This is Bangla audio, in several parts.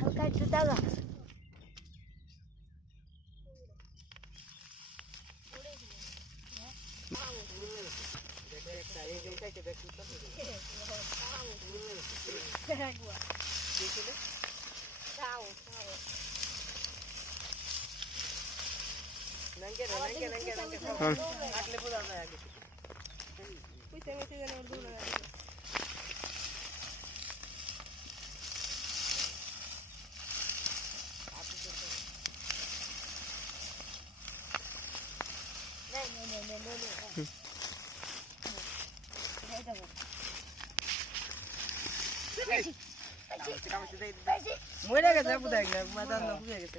হালকা একটু দাগা মরে গেছে বুঝাই না মাদান না বুঝে গেছে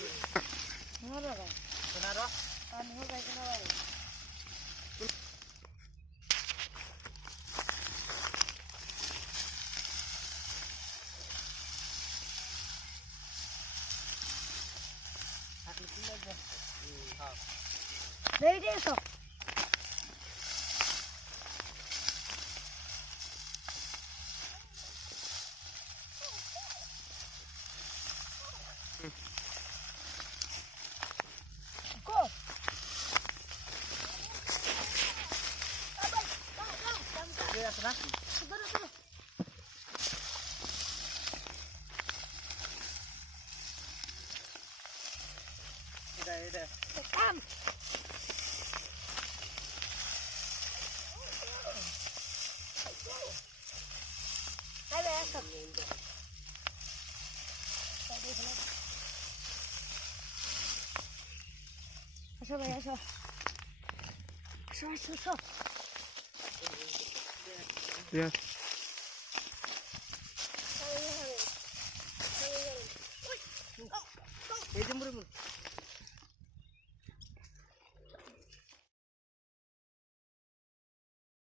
Ready eso. Go. Come. Dale eso. Eso, vaya, eso. Eso. Yeah. এই যে মুড়ি